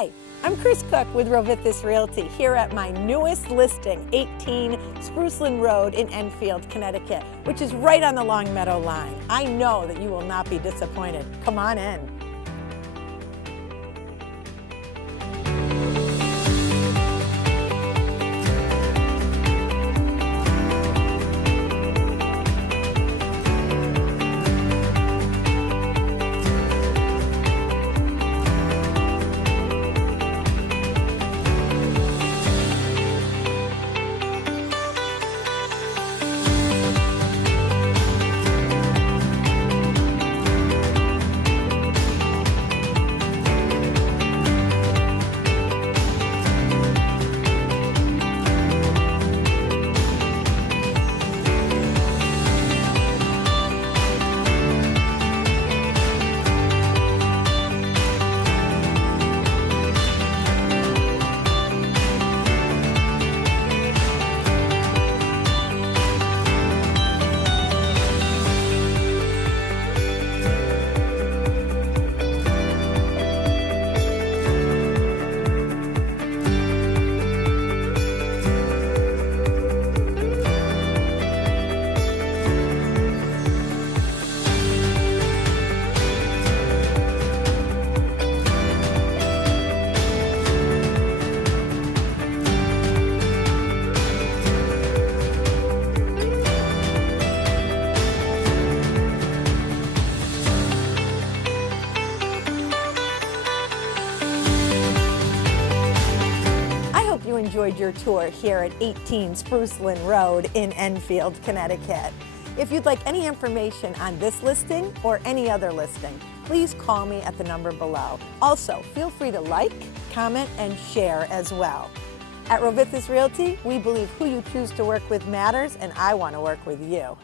Hi, I'm Kris Cook with Rovithis Realty here at my newest listing, 18 Sruceland Road in Enfield, Connecticut, which is right on the Longmeadow line. I know that you will not be disappointed. Come on in. You enjoyed your tour here at 18 Sruceland Road in Enfield, Connecticut. If you'd like any information on this listing or any other listing, please call me at the number below. Also, feel free to like, comment, and share as well. At Rovithis Realty, we believe who you choose to work with matters, and I want to work with you.